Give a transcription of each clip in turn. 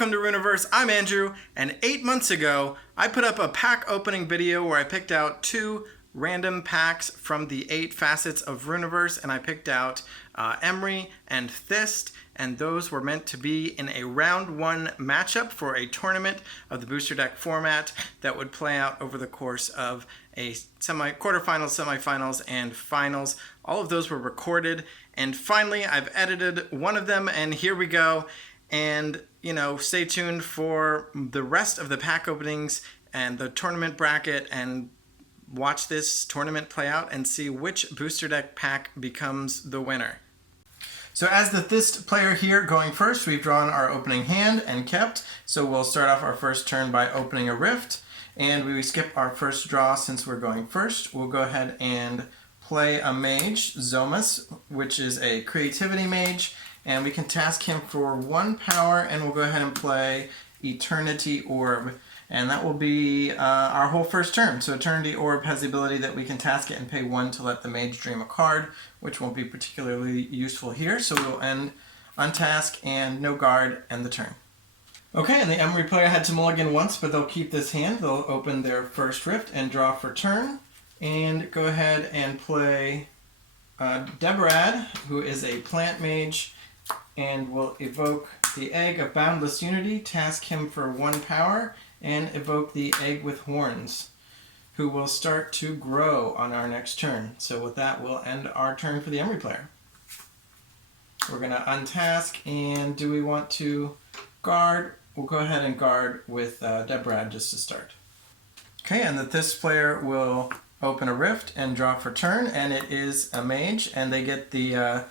Welcome to Rüniverse. I'm Andrew, and 8 months ago, I put up a pack opening video where I picked out 2 random packs from the 8 facets of Rüniverse, and I picked out Emry and Thyst, and those were meant to be in a round 1 matchup for a tournament of the booster deck format that would play out over the course of a quarterfinals, semifinals, and finals. All of those were recorded, and finally I've edited one of them, and here we go. And, you know, stay tuned for the rest of the pack openings and the tournament bracket, and watch this tournament play out and see which booster deck pack becomes the winner. So as the Thyst player here going first, we've drawn our opening hand and kept. So we'll start off our first turn by opening a rift, and we skip our first draw since we're going first. We'll go ahead and play a mage, Zomas, which is a creativity mage, and we can task him for 1 power, and we'll go ahead and play Eternity Orb, and that will be our whole first turn. So Eternity Orb has the ability that we can task it and pay 1 to let the mage dream a card, which won't be particularly useful here, so we'll end untask and no guard, end the turn. Okay, and the Emry player had to mulligan once, but they'll keep this hand. They'll open their first rift and draw for turn, and go ahead and play Deborad, who is a plant mage, and will evoke the Egg of Boundless Unity, task him for 1 power, and evoke the Egg with Horns, who will start to grow on our next turn. So with that, we'll end our turn for the Emry player. We're going to untask, and do we want to guard? We'll go ahead and guard with Deborad just to start. Okay, and the Thyst player will open a rift and draw for turn, and it is a mage, and they get the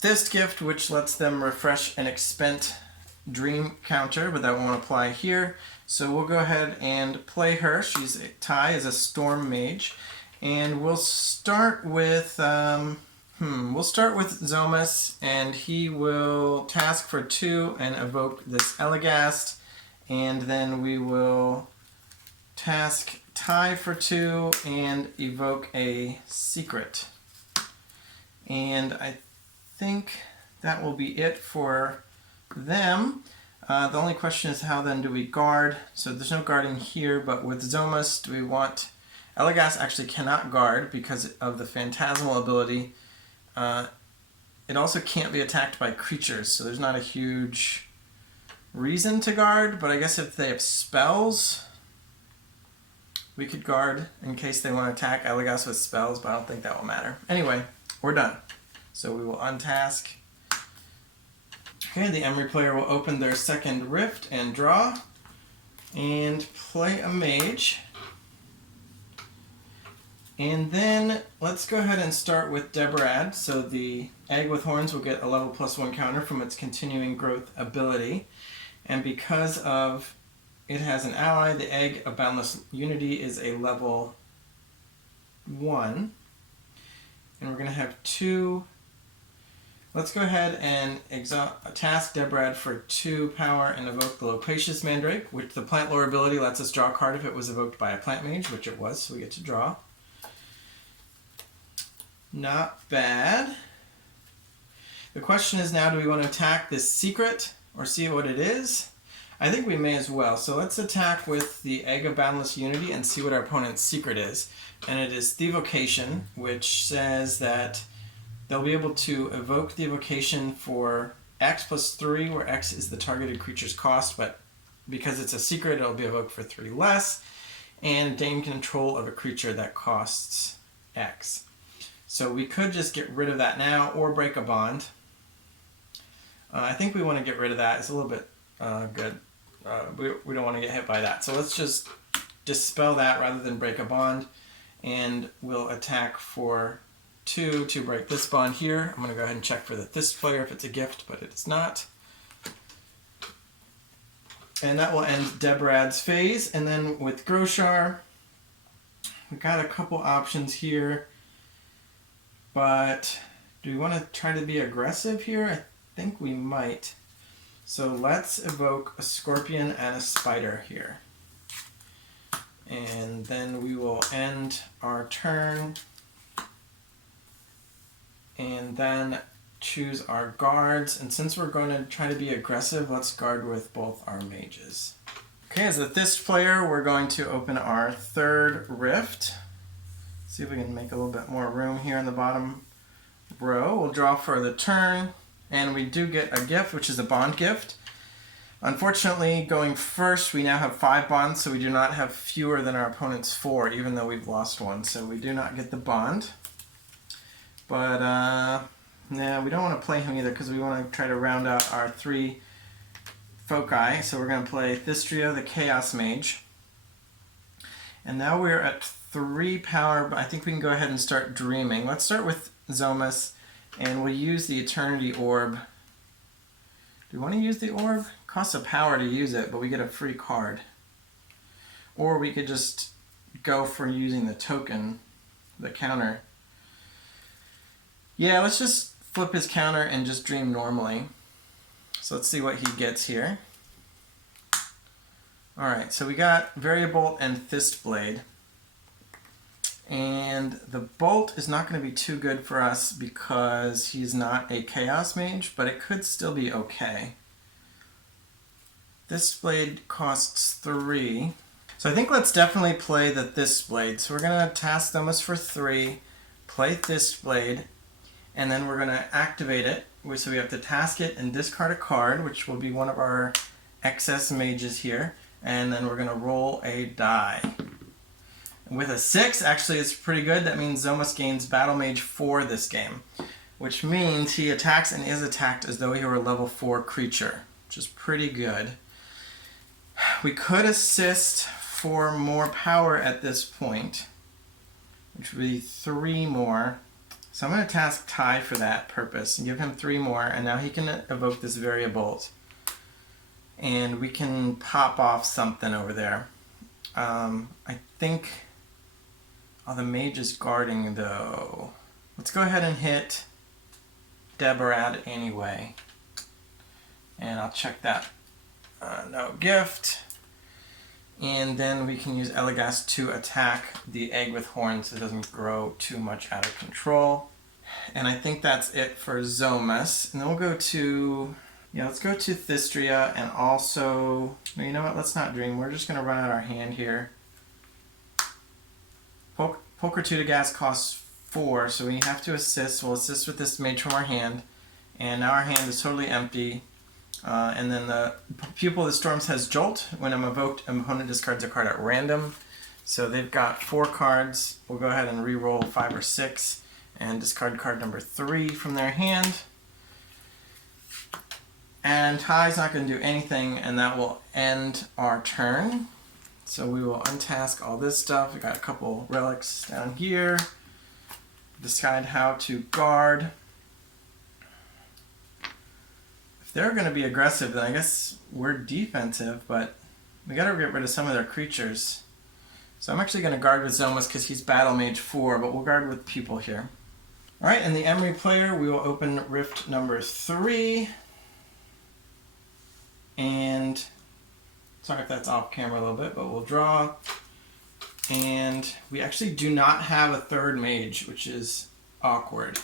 Thyst gift, which lets them refresh an expend dream counter, but that won't apply here. So we'll go ahead and play her. Ty is a storm mage, and we'll start with Zomas, and he will task for 2 and evoke this Elegast, and then we will task Ty for 2 and evoke a secret. And I think that will be it for them. The only question is, how then do we guard? So there's no guarding here, but with Zomas, do we want... Elegast actually cannot guard because of the Phantasmal ability. It also can't be attacked by creatures, so there's not a huge reason to guard, but I guess if they have spells, we could guard in case they want to attack Elegast with spells, but I don't think that will matter. Anyway, we're done. So we will untask. Okay, the Emry player will open their second rift and draw, and play a mage. And then let's go ahead and start with Deborad. So the Egg with Horns will get a level +1 counter from its continuing growth ability. And because of it has an ally, the Egg of Boundless Unity is a level 1. And we're going to have 2. Let's go ahead and task Deborad for 2 power and evoke the Loquacious Mandrake, which the plant lore ability lets us draw a card if it was evoked by a plant mage, which it was, so we get to draw. Not bad. The question is now, do we want to attack this secret or see what it is? I think we may as well. So let's attack with the Egg of Boundless Unity and see what our opponent's secret is. And it is the Evocation, which says that they'll be able to evoke the evocation for X +3, where X is the targeted creature's cost, but because it's a secret, it'll be evoked for 3 less, and gain control of a creature that costs X. So we could just get rid of that now, or break a bond. I think we want to get rid of that. It's a little bit good. We don't want to get hit by that. So let's just dispel that rather than break a bond, and we'll attack for 2 to break this bond here. I'm going to go ahead and check for the Thyst player if it's a gift, but it's not. And that will end Deborad's phase. And then with Groshar, we've got a couple options here, but do we want to try to be aggressive here? I think we might. So let's evoke a Scorpion and a Spider here. And then we will end our turn. And then choose our guards, and since we're going to try to be aggressive, let's guard with both our mages. Okay, as a Thyst player, we're going to open our third rift. See if we can make a little bit more room here in the bottom row. We'll draw for the turn, and we do get a gift, which is a bond gift. Unfortunately, going first, we now have 5 bonds, so we do not have fewer than our opponent's 4, even though we've lost 1. So we do not get the bond. But, no, we don't want to play him either, because we want to try to round out our 3 foci. So we're going to play Thystria, the Chaos Mage. And now we're at 3 power, but I think we can go ahead and start dreaming. Let's start with Zomas, and we'll use the Eternity Orb. Do we want to use the orb? It costs a power to use it, but we get a free card. Or we could just go for using the token, the counter. Yeah, let's just flip his counter and just dream normally. So let's see what he gets here. Alright, so we got Variable and Thyst Blade. And the Bolt is not going to be too good for us because he's not a Chaos Mage, but it could still be okay. Thyst Blade costs 3. So I think let's definitely play the Thyst Blade. So we're going to task Thomas for 3, play Thyst Blade, and then we're going to activate it. So we have to task it and discard a card, which will be one of our excess mages here. And then we're going to roll a die. With a 6, actually it's pretty good. That means Zomas gains Battle Mage 4 this game, which means he attacks and is attacked as though he were a level 4 creature, which is pretty good. We could assist for more power at this point, which would be 3 more. So I'm going to task Ty for that purpose and give him 3 more, and now he can evoke this Variable. And we can pop off something over there. I think... Oh, the mage is guarding, though. Let's go ahead and hit Deborah anyway. And I'll check that. No gift. And then we can use Elagast to attack the egg with horns so it doesn't grow too much out of control. And I think that's it for Zomas. And then we'll go to... Yeah, let's go to Thystria and also... No, you know what? Let's not dream. We're just going to run out our hand here. Poker 2 to gas costs 4, so we have to assist. We'll assist with this mage from our hand. And now our hand is totally empty. And then the Pupil of the Storms has Jolt. When I'm evoked, an opponent discards a card at random. So they've got 4 cards. We'll go ahead and re-roll 5 or 6 and discard card number 3 from their hand. And Ty's not going to do anything, and that will end our turn. So we will untask all this stuff. We got a couple relics down here. Decide how to guard. If they're going to be aggressive, then I guess we're defensive, but we got to get rid of some of their creatures. So I'm actually going to guard with Zomas because he's Battle Mage 4, but we'll guard with people here. Alright, and the Emry player, we will open rift number 3. And... Sorry if that's off camera a little bit, but we'll draw. And we actually do not have a third mage, which is awkward.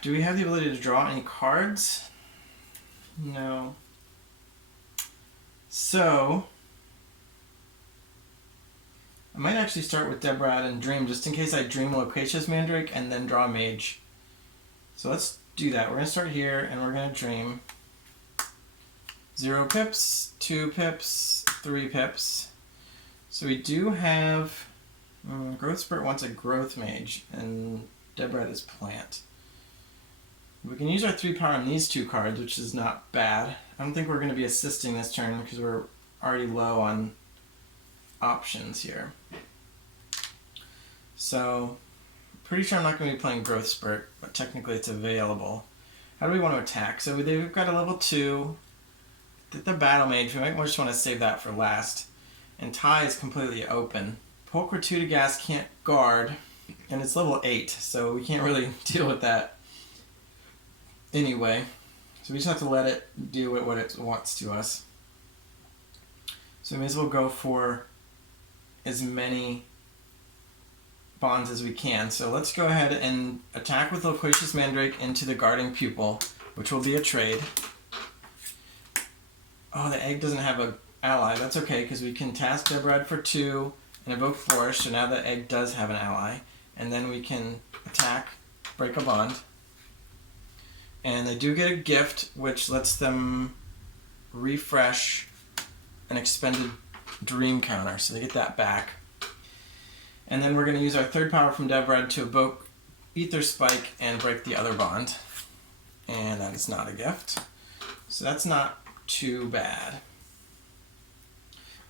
Do we have the ability to draw any cards? No. So, I might actually start with Deborah and Dream, just in case I dream Loquacious Mandrake and then draw a mage. So let's do that. We're going to start here, and we're going to dream. 0 pips, 2 pips, 3 pips. So we do have... Growth Spirit wants a Growth Mage, and Deborah is Plant. We can use our 3 power on these 2 cards, which is not bad. I don't think we're going to be assisting this turn because we're already low on options here. So, pretty sure I'm not going to be playing Growth Spurt, but technically it's available. How do we want to attack? So we've got a level 2. The Battle Mage, we might just want to save that for last. And Ty is completely open. Poker 2 to gas can't guard, and it's level 8, so we can't really deal with that anyway. So we just have to let it do what it wants to us. So we may as well go for as many bonds as we can. So let's go ahead and attack with Loquacious Mandrake into the guarding pupil, which will be a trade. Oh, the egg doesn't have an ally. That's okay, because we can task Deborah for 2 and evoke Flourish, so now the egg does have an ally. And then we can attack, break a bond. And they do get a gift, which lets them refresh an expended dream counter, so they get that back. And then we're going to use our 3rd power from Deborah to evoke Ether Spike and break the other bond. And that is not a gift. So that's not too bad.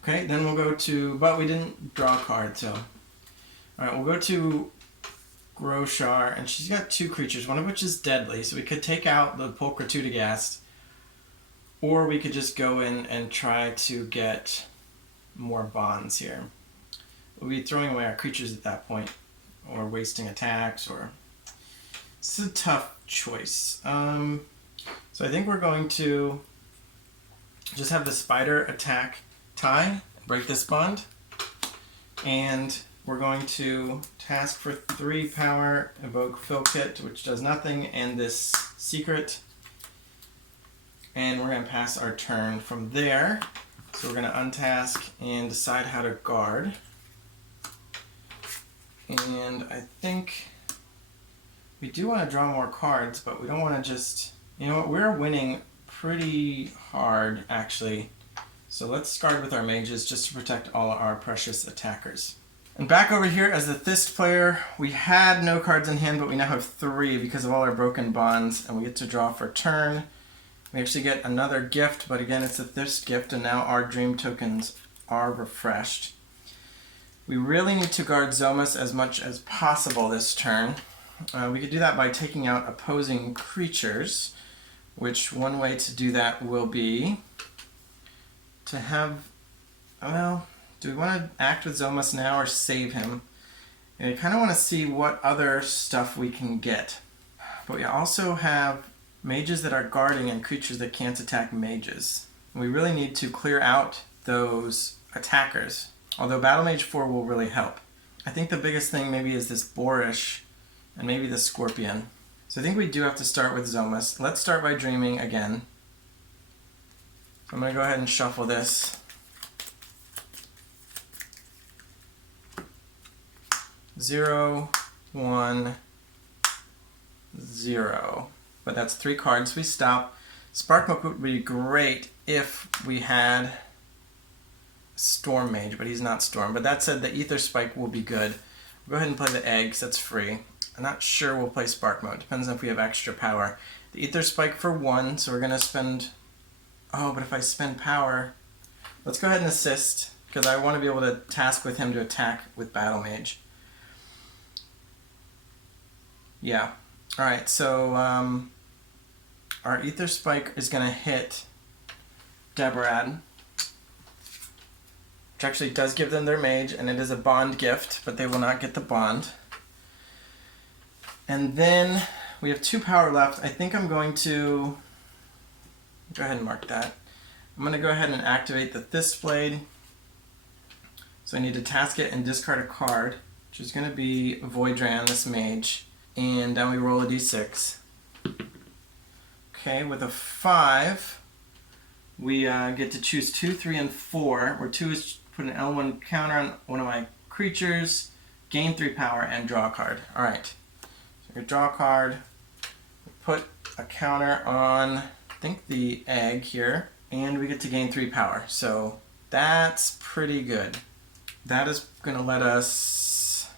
Okay, then we'll go to, but we didn't draw a card, so. Alright, we'll go to Groshar, and she's got 2 creatures, one of which is deadly, so we could take out the Pulchritudegast, or we could just go in and try to get more bonds here. We'll be throwing away our creatures at that point, or wasting attacks, or... It's a tough choice. So I think we're going to just have the spider attack Ty, break this bond, and we're going to task for 3 power, evoke Filkit, which does nothing, and this secret, and we're going to pass our turn from there. So we're going to untask and decide how to guard. And I think we do want to draw more cards, but we don't want to just... You know what, we're winning pretty hard, actually. So let's guard with our mages just to protect all our precious attackers. And back over here as the Thyst player, we had no cards in hand, but we now have 3 because of all our broken bonds, and we get to draw for a turn. We actually get another gift, but again, it's a Thyst gift, and now our dream tokens are refreshed. We really need to guard Zomas as much as possible this turn. We could do that by taking out opposing creatures, which one way to do that will be to have, well, do we want to act with Zomas now or save him? And I kind of want to see what other stuff we can get. But we also have mages that are guarding and creatures that can't attack mages. We really need to clear out those attackers, although Battle Mage 4 will really help. I think the biggest thing maybe is this Boorish and maybe the Scorpion. So I think we do have to start with Zomas. Let's start by dreaming again. I'm going to go ahead and shuffle this. 0, 1, 0. But that's 3 cards. We stop. Sparkmook would be great if we had Storm Mage, but he's not Storm. But that said, the Ether Spike will be good. We'll go ahead and play the eggs. That's free. I'm not sure we'll play Spark Mode. Depends on if we have extra power. The Ether Spike for 1, so we're going to spend... Oh, but if I spend power... Let's go ahead and assist, because I want to be able to task with him to attack with Battle Mage. Yeah. Alright, so our Ether Spike is going to hit Deborah, which actually does give them their mage, and it is a bond gift, but they will not get the bond. And then we have 2 power left. I think I'm going to go ahead and mark that. I'm going to go ahead and activate the Thyst Blade. So I need to task it and discard a card, which is going to be Voidran, this mage. And then we roll a d6. Okay, with a 5, we get to choose 2, 3, and 4, where 2 is put an L1 counter on one of my creatures, gain 3 power, and draw a card. Alright. We draw a card, put a counter on, I think, the egg here, and we get to gain 3 power. So that's pretty good. That is going to let us,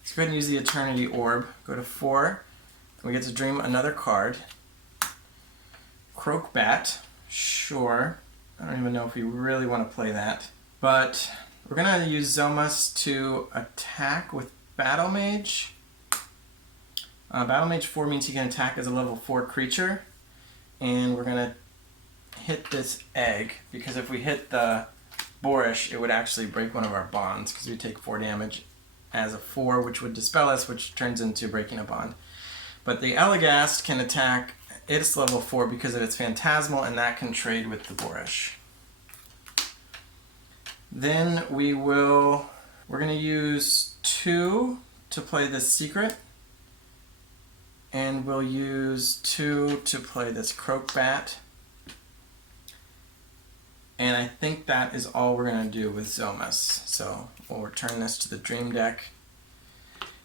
let's go ahead and use the Eternity Orb. Go to 4, and we get to dream another card. Croakbat, sure. I don't even know if we really want to play that. But we're going to use Zomas to attack with Battle Mage. Battle Mage 4 means he can attack as a level 4 creature, and we're going to hit this egg, because if we hit the Boorish, it would actually break one of our bonds, because we take 4 damage as a 4, which would dispel us, which turns into breaking a bond. But the Elagast can attack its level 4 because of its Phantasmal, and that can trade with the Boorish. Then we will We're going to use 2 to play this secret. And we'll use 2 to play this Croakbat. And I think that is all we're going to do with Zomas. So we'll return this to the Dream deck.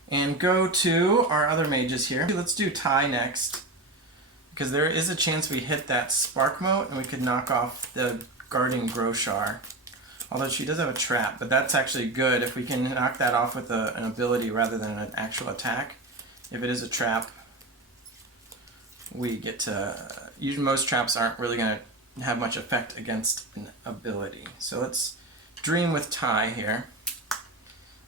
And go to our other mages here. Let's do Ty next. Because there is a chance we hit that Spark Mote and we could knock off the Guarding Groshar. Although she does have a trap, but that's actually good if we can knock that off with an ability rather than an actual attack. If it is a trap, we get to... Usually most traps aren't really going to have much effect against an ability. So let's Dream with Ty here.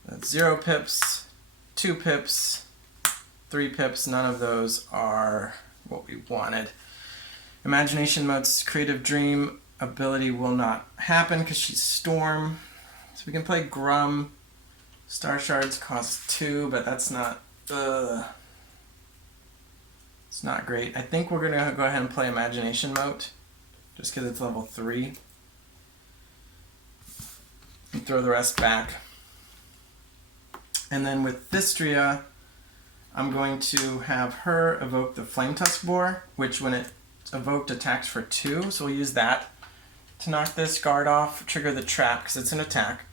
That's 0 pips, 2 pips, 3 pips. None of those are what we wanted. Imagination Mode's Creative Dream ability will not happen because she's Storm. So we can play Grum. Star Shards cost 2, but that's not... it's not great. I think we're going to go ahead and play Imagination Mode, just because it's level 3. And throw the rest back. And then with Thystria, I'm going to have her evoke the Flame Tusk Boar, which when it evoked attacks for 2, so we'll use that to knock this guard off, trigger the trap because it's an attack.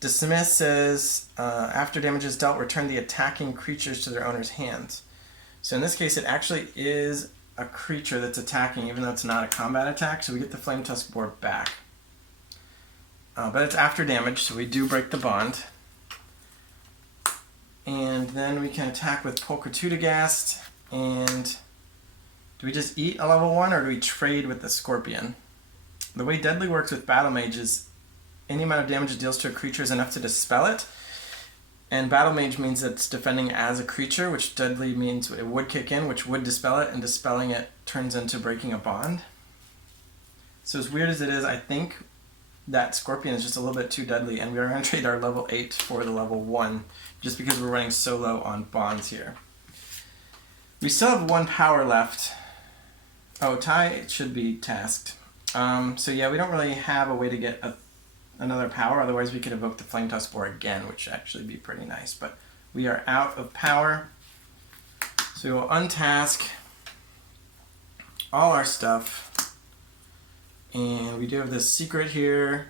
Dismiss says, after damage is dealt, return the attacking creatures to their owner's hands. So in this case, it actually is a creature that's attacking, even though it's not a combat attack, so we get the Flame Tusk Boar back. But it's after damage, so we do break the bond. And then we can attack with Polkatutagast, and do we just eat a level 1, or do we trade with the Scorpion? The way Deadly works with Battle Mage is any amount of damage it deals to a creature is enough to dispel it. And Battle Mage means it's defending as a creature, which Deadly means it would kick in, which would dispel it, and dispelling it turns into breaking a bond. So as weird as it is, I think that Scorpion is just a little bit too deadly, and we are going to trade our level 8 for the level 1, just because we're running so low on bonds here. We still have 1 power left. Oh, Ty should be tasked. So yeah, we don't really have a way to get another power, otherwise we could evoke the Flame Tusk Boar again, which would actually be pretty nice, but we are out of power. So we will untask all our stuff, and we do have this secret here,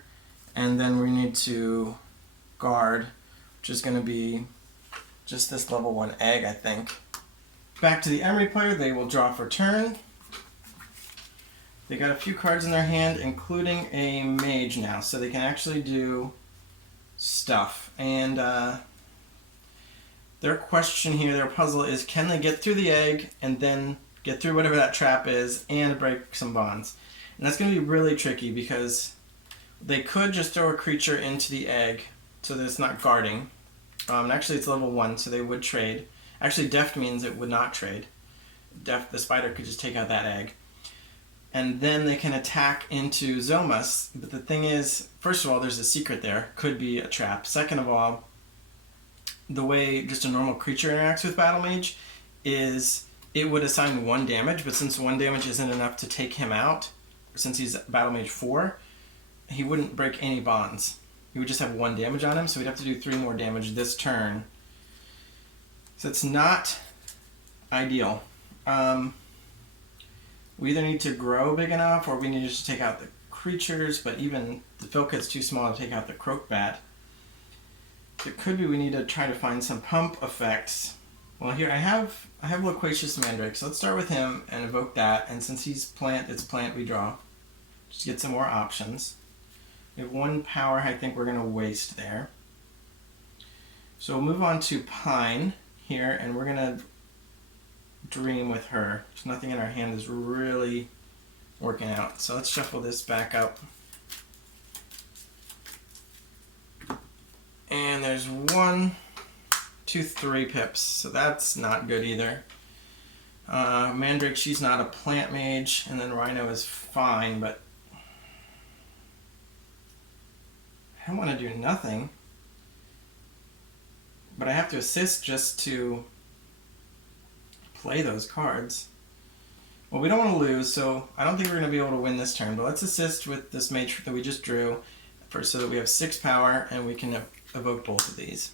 and then we need to guard, which is going to be just this level 1 egg, I think. Back to the Emry player, they will draw for turn. They got a few cards in their hand, including a mage now, so they can actually do stuff. And their question here, their puzzle is, can they get through the egg and then get through whatever that trap is and break some bonds? And that's going to be really tricky because they could just throw a creature into the egg so that it's not guarding. Actually, it's level 1, so they would trade. Actually, Deft means it would not trade. Deft, the spider could just take out that egg. And then they can attack into Zomas. But the thing is, first of all, there's a secret there. Could be a trap. Second of all, the way just a normal creature interacts with Battle Mage is it would assign 1 damage, but since 1 damage isn't enough to take him out, since he's Battle Mage 4, he wouldn't break any bonds. He would just have 1 damage on him, so we'd have to do 3 more damage this turn. So it's not ideal. We either need to grow big enough, or we need to just take out the creatures, but even the Filkit's too small to take out the Croakbat. It could be we need to try to find some pump effects. Well, here I have Loquacious Mandrake, so let's start with him and evoke that, and since he's plant, it's plant, we draw. Just get some more options. We have 1 power I think we're going to waste there. So we'll move on to Pine here, and we're going to Dream with her. There's nothing in our hand is really working out. So let's shuffle this back up. And there's 1, 2, 3 pips. So that's not good either. Mandrake, she's not a plant mage. And then Rhino is fine, but I don't want to do nothing. But I have to assist just to play those cards. Well, we don't want to lose, so I don't think we're going to be able to win this turn, but let's assist with this mage that we just drew first so that we have 6 power and we can evoke both of these.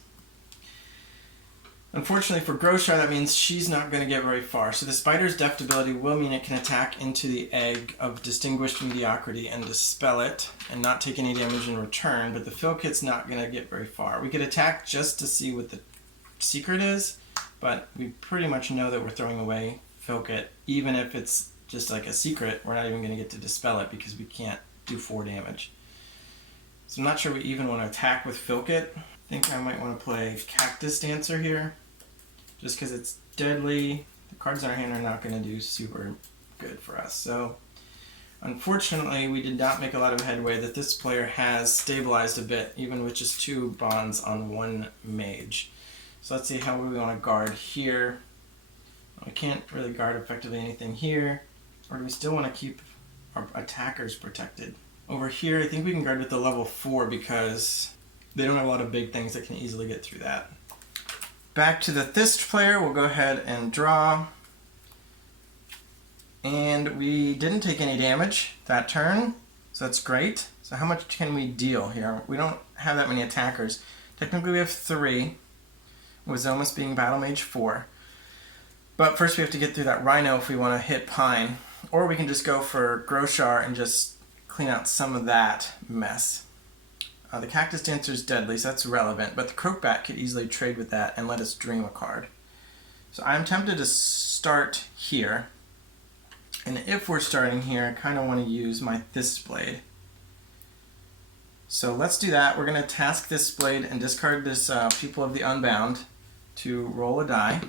Unfortunately for Groshar, that means she's not going to get very far. So the spider's deft ability will mean it can attack into the egg of Distinguished Mediocrity and dispel it and not take any damage in return, but the fill kit's not going to get very far. We could attack just to see what the secret is, but we pretty much know that we're throwing away fill kit. Even if it's just like a secret, we're not even going to get to dispel it because we can't do 4 damage. So I'm not sure we even want to attack with fill kit. I think I might want to play Cactus Dancer here. Just because it's deadly, the cards in our hand are not going to do super good for us. So, unfortunately, we did not make a lot of headway. That this player has stabilized a bit, even with just 2 bonds on 1 mage. So let's see how we want to guard here. We can't really guard effectively anything here. Or do we still want to keep our attackers protected? Over here, I think we can guard with the level 4 because they don't have a lot of big things that can easily get through that. Back to the Thyst player, we'll go ahead and draw. And we didn't take any damage that turn, so that's great. So how much can we deal here? We don't have that many attackers. Technically we have 3, with Zomas being Battle Mage 4. But first we have to get through that Rhino if we want to hit Pine. Or we can just go for Groshar and just clean out some of that mess. The Cactus Dancer is deadly, so that's relevant, but the Croakbat could easily trade with that and let us dream a card. So I'm tempted to start here, and if we're starting here, I kind of want to use my Thyst Blade. So let's do that. We're going to task this blade and discard this People of the Unbound to roll a die,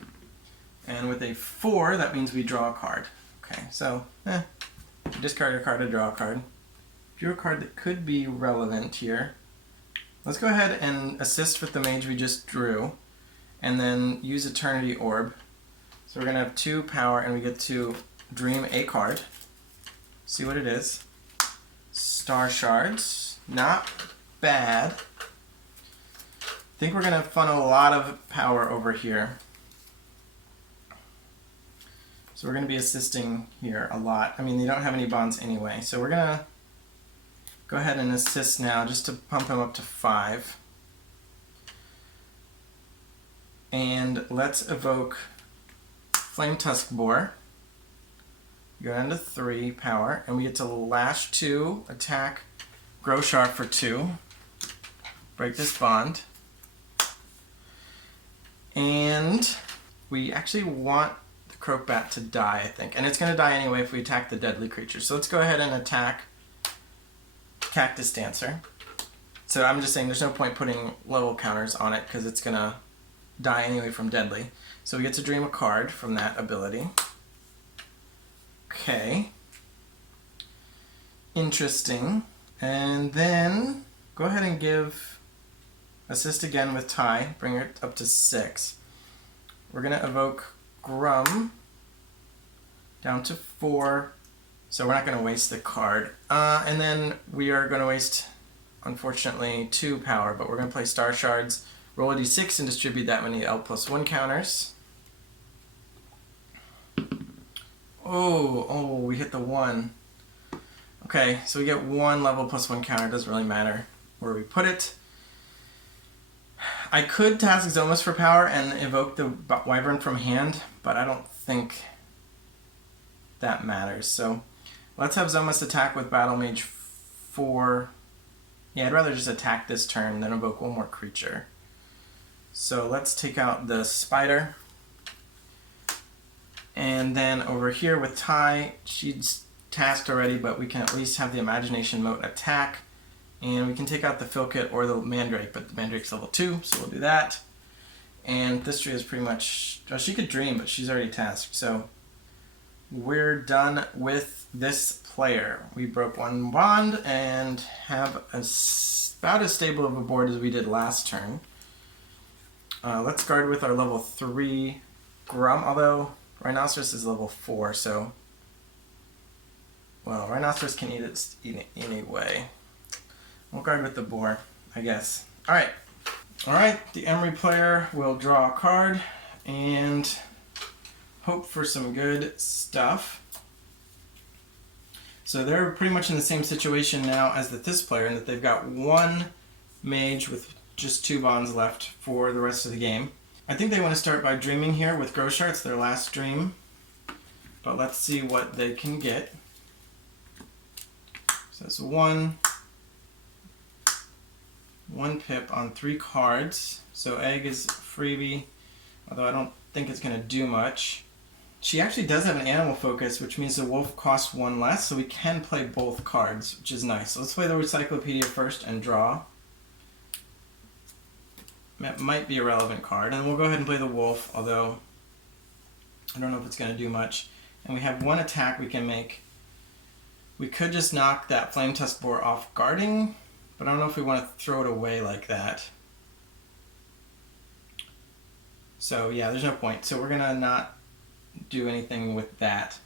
and with a 4, that means we draw a card. Okay, so discard a card to draw a card. Drew a card that could be relevant here. Let's go ahead and assist with the mage we just drew, and then use Eternity Orb. So we're going to have 2 power, and we get to dream a card. See what it is. Star Shards. Not bad. I think we're going to funnel a lot of power over here. So we're going to be assisting here a lot. I mean, they don't have any bonds anyway, so we're going to go ahead and assist now just to pump him up to 5. And let's evoke Flame Tusk Boar. Go down to 3 power, and we get to lash 2, attack Groshar for 2. Break this bond. And we actually want the Croakbat to die, I think. And it's going to die anyway if we attack the deadly creature. So let's go ahead and attack Cactus Dancer. So I'm just saying there's no point putting level counters on it because it's going to die anyway from deadly. So we get to dream a card from that ability. Okay. Interesting. And then go ahead and give assist again with Ty, bring it up to 6. We're going to evoke Grum down to 4. So we're not going to waste the card. And then we are going to waste, unfortunately, 2 power, but we're going to play Star Shards, roll a d6, and distribute that many L+1 counters. Oh, we hit the 1. Okay, so we get 1 level +1 counter. It doesn't really matter where we put it. I could task Zomas for power and evoke the Wyvern from hand, but I don't think that matters. So let's have Zomas attack with Battle Mage 4. Yeah, I'd rather just attack this turn than evoke 1 more creature. So let's take out the Spider. And then over here with Ty, she's tasked already, but we can at least have the Imagination Mote attack. And we can take out the Fill Kit or the Mandrake, but the Mandrake's level 2, so we'll do that. And this tree is pretty much... Well, she could dream, but she's already tasked, so we're done with this player. We broke 1 bond and have about as stable of a board as we did last turn. Let's guard with our level 3 Grum, although Rhinoceros is level 4, so... Well, Rhinoceros can eat it anyway. We'll guard with the boar, I guess. Alright, the Emry player will draw a card and hope for some good stuff. So they're pretty much in the same situation now as the Thyst player in that they've got 1 mage with just 2 bonds left for the rest of the game. I think they want to start by dreaming here with Groshar. It's their last dream. But let's see what they can get. So that's one pip on 3 cards. So egg is freebie, although I don't think it's going to do much. She actually does have an animal focus, which means the wolf costs 1 less, so we can play both cards, which is nice. So let's play the Encyclopedia first and draw. That might be a relevant card. And we'll go ahead and play the wolf, although I don't know if it's going to do much. And we have 1 attack we can make. We could just knock that Flame Tusk Boar off guarding, but I don't know if we want to throw it away like that. So yeah, there's no point. So we're going to not do anything with that.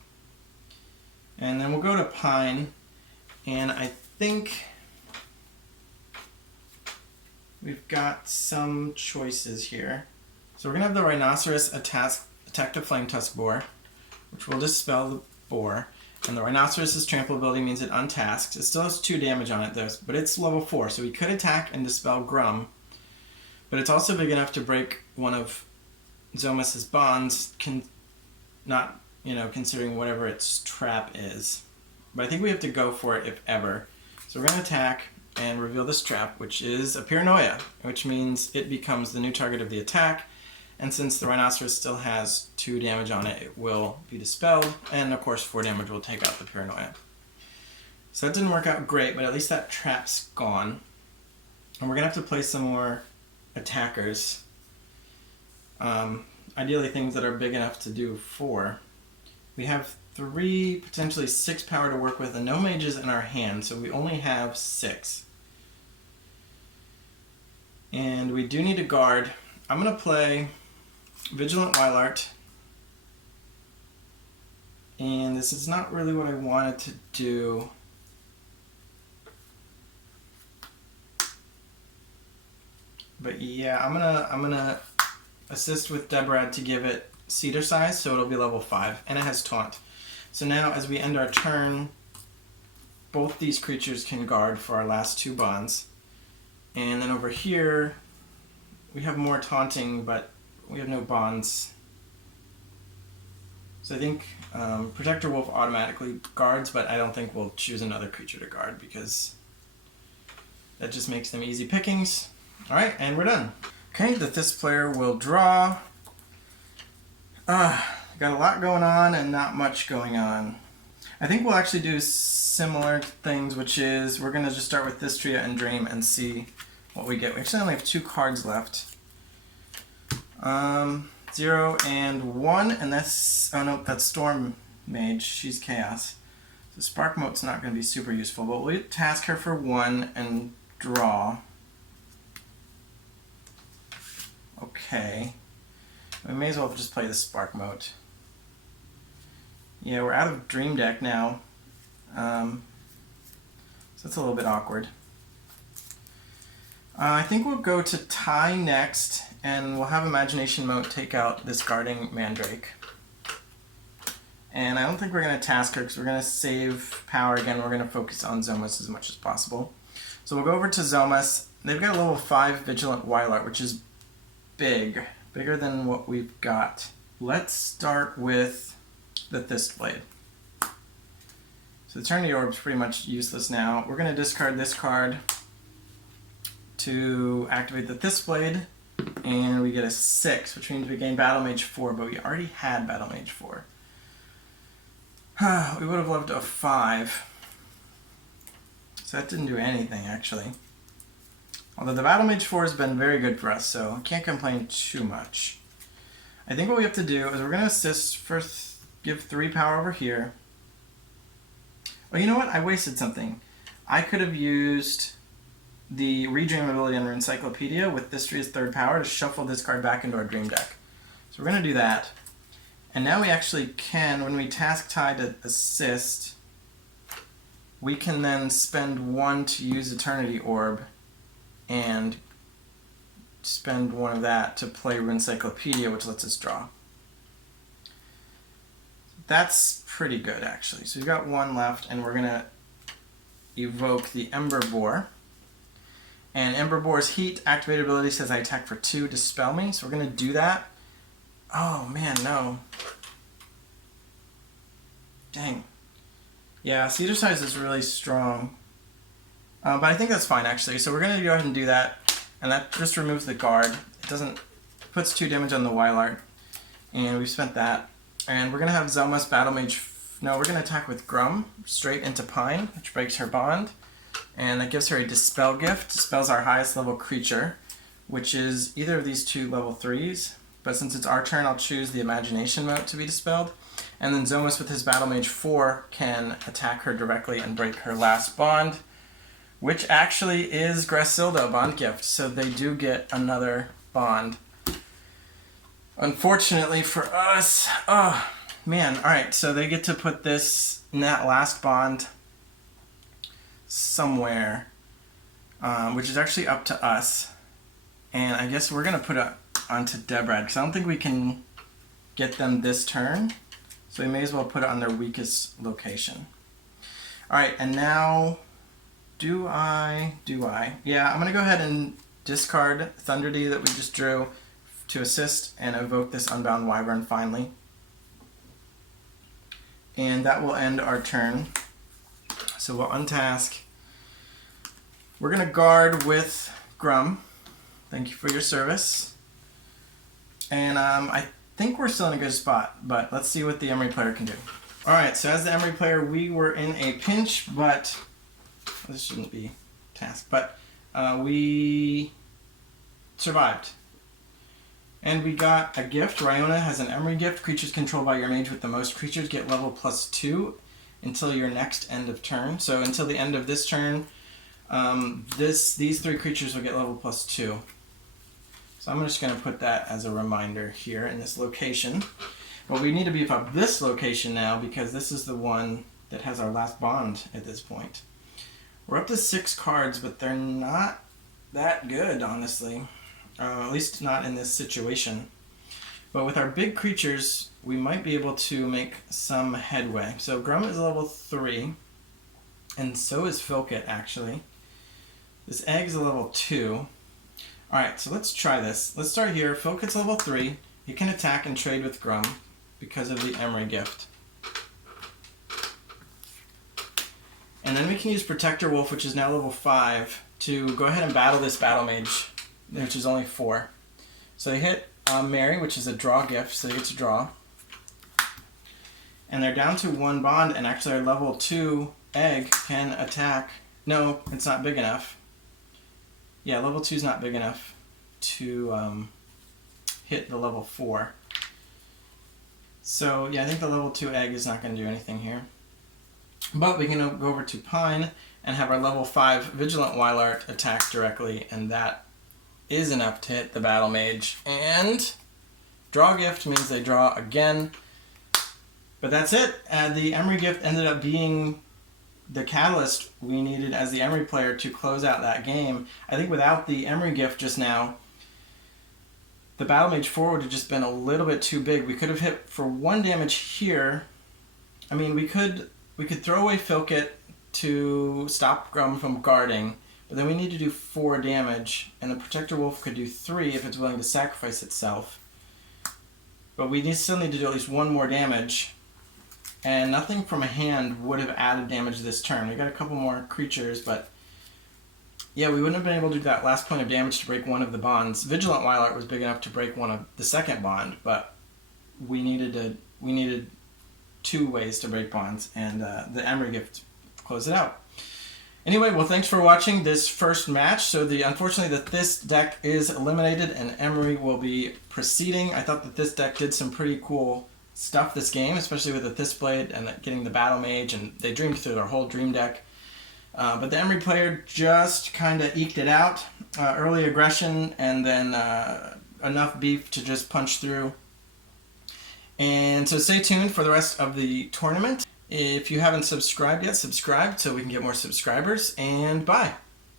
And then we'll go to Pine, and I think we've got some choices here. So we're going to have the Rhinoceros attack the Flame Tusk Boar, which will dispel the boar. And the Rhinoceros' trample ability means it untasks. It still has 2 damage on it though, but it's level 4, so we could attack and dispel Grum. But it's also big enough to break one of Zomas' bonds, not, considering whatever its trap is. But I think we have to go for it if ever. So we're going to attack and reveal this trap, which is a Paranoia, which means it becomes the new target of the attack. And since the Rhinoceros still has 2 damage on it, it will be dispelled. And of course 4 damage will take out the Paranoia. So that didn't work out great, but at least that trap's gone. And we're going to have to play some more attackers. Ideally things that are big enough to do 4. We have 3, potentially 6 power to work with, and no mages in our hand, so we only have 6. And we do need to guard. I'm going to play Vigilant Wildart, and this is not really what I wanted to do. But yeah, I'm gonna assist with Deborah to give it Cedar size, so it'll be level 5, and it has Taunt. So now, as we end our turn, both these creatures can guard for our last 2 bonds. And then over here, we have more taunting, but we have no bonds. So I think Protector Wolf automatically guards, but I don't think we'll choose another creature to guard because that just makes them easy pickings. Alright, and we're done. Okay, the Thyst player will draw. Got a lot going on and not much going on. I think we'll actually do similar things, which is we're going to just start with Thystria and Dream and see what we get. We actually only have 2 cards left. 0 and 1, and that's, oh no, that's Storm Mage. She's Chaos. So Spark Mote's not going to be super useful, but we'll task her for 1 and draw. Okay. We may as well just play the Spark Mote. Yeah, we're out of Dream Deck now. So that's a little bit awkward. I think we'll go to Tie next, and we'll have Imagination Mote take out this Guarding Mandrake. And I don't think we're going to task her because we're going to save power again. We're going to focus on Zomas as much as possible. So we'll go over to Zomas. They've got a level 5 Vigilant Wildart, which is big. Bigger than what we've got. Let's start with the Thyst Blade. So Eternity Orb's pretty much useless now. We're going to discard this card to activate the Thyst Blade, and we get a 6, which means we gain Battle Mage 4, but we already had Battle Mage 4. We would have loved a 5. So that didn't do anything, actually. Although the Battle Mage 4 has been very good for us, so I can't complain too much. I think what we have to do is we're going to assist first, give 3 power over here. Well, you know what? I wasted something. I could have used the Redream ability under Encyclopedia with Thystria's 3rd power to shuffle this card back into our Dream Deck. So we're going to do that. And now we actually can, when we task Tie to assist, we can then spend 1 to use Eternity Orb and spend 1 of that to play Encyclopedia, which lets us draw. That's pretty good, actually. So we've got 1 left, and we're going to evoke the Ember Boar. And Emberbore's Heat activated ability says I attack for 2, dispel me. So we're going to do that. Oh man, no. Dang. Yeah, Cedar Size is really strong. But I think that's fine actually. So we're going to go ahead and do that. And that just removes the guard. It doesn't, puts 2 damage on the Wildart. And we've spent that. And we're going to have Zelma's Battle Mage. No, we're going to attack with Grum straight into Pine, which breaks her bond. And that gives her a Dispel gift. Dispels our highest level creature, which is either of these 2 level 3s. But since it's our turn, I'll choose the Imagination mode to be dispelled. And then Zomas with his Battle Mage 4 can attack her directly and break her last bond, which actually is Grassilda bond gift. So they do get another bond. Unfortunately for us, oh man, alright, so they get to put this in that last bond somewhere, which is actually up to us. And I guess we're going to put it onto Debrad, because I don't think we can get them this turn. So we may as well put it on their weakest location. Alright, and now, do I? Yeah, I'm going to go ahead and discard Thunderdee that we just drew to assist and evoke this Unbound Wyvern finally. And that will end our turn. So we'll untask. We're going to guard with Grum. Thank you for your service. And I think we're still in a good spot, but let's see what the Emry player can do. Alright, so as the Emry player, we were in a pinch, but this shouldn't be task, but we survived. And we got a gift. Ryona has an Emry gift. Creatures controlled by your mage with the most creatures get level +2 until your next end of turn. So until the end of this turn, these 3 creatures will get level +2. So I'm just going to put that as a reminder here in this location. But we need to beef up this location now because this is the one that has our last bond at this point. We're up to 6 cards, but they're not that good, honestly. At least not in this situation. But with our big creatures, we might be able to make some headway. So Grum is level 3, and so is Filkit, actually. This egg is a level 2. Alright, so let's try this. Let's start here. Filkit's level 3. He can attack and trade with Grum because of the Emry gift. And then we can use Protector Wolf, which is now level 5, to go ahead and battle this Battle Mage, which is only 4. So they hit Mary, which is a draw gift, so they get to draw. And they're down to 1 bond, and actually our level 2 egg can attack. No, it's not big enough. Yeah, level 2 is not big enough to hit the level 4. So yeah, I think the level 2 egg is not going to do anything here. But we can go over to Pine and have our level 5 Vigilant Wildart attack directly, and that is enough to hit the Battle Mage. And draw gift means they draw again. But that's it. The Emry gift ended up being the catalyst we needed as the Emry player to close out that game. I think without the Emry gift just now, the Battle Mage 4 would have just been a little bit too big. We could have hit for 1 damage here. I mean, we could throw away Filkit to stop Grum from guarding, but then we need to do 4 damage, and the Protector Wolf could do 3 if it's willing to sacrifice itself. But we still need to do at least 1 more damage, and nothing from a hand would have added damage this turn. We got a couple more creatures, but yeah, we wouldn't have been able to do that last point of damage to break 1 of the bonds. Vigilant Wildart was big enough to break 1 of the second bond, but we needed 2 ways to break bonds, and the Emry gift closed it out. Anyway, well, thanks for watching this first match. So unfortunately the Thyst deck is eliminated, and Emry will be proceeding. I thought that this deck did some pretty cool stuff this game, especially with the Thyst Blade and getting the Battle Mage, and they dreamed through their whole dream deck. But the Emry player just kind of eked it out. Early aggression, and then enough beef to just punch through. And so stay tuned for the rest of the tournament. If you haven't subscribed yet, subscribe so we can get more subscribers, and bye.